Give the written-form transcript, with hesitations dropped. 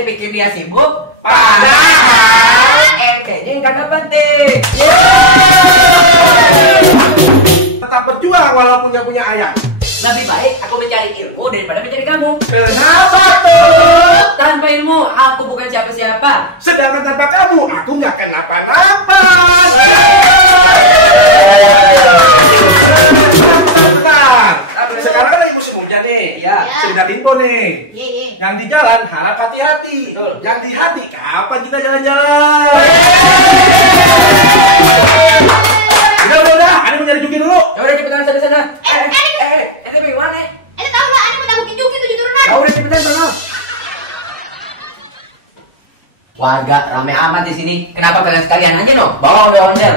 Ente pikir dia sibuk? Padahal ente ini kagak penting. Tetap berjuang walaupun gak punya ayah. Lebih baik aku mencari ilmu daripada mencari kamu. Kenapa tuh? Tanpa ilmu, aku bukan siapa-siapa. Sedangkan tanpa kamu, aku gak kenapa-napa. Sekarang kan lagi musim hujan nih. Iya. Sedang info nih. Iya. Yang di jalan harap hati-hati. Yang di hati kapan kita jalan-jalan? Udah, Ani mau nyari Juki dulu. Ya udah cepetan sana. Ente bagaimana? Ente tahu nggak? Ane mau tabukin Juki 7 turunan. Ya udah cepetan sono. Warga rame amat di sini. Kenapa kalian sekalian aja no? Bawa ondel-ondel.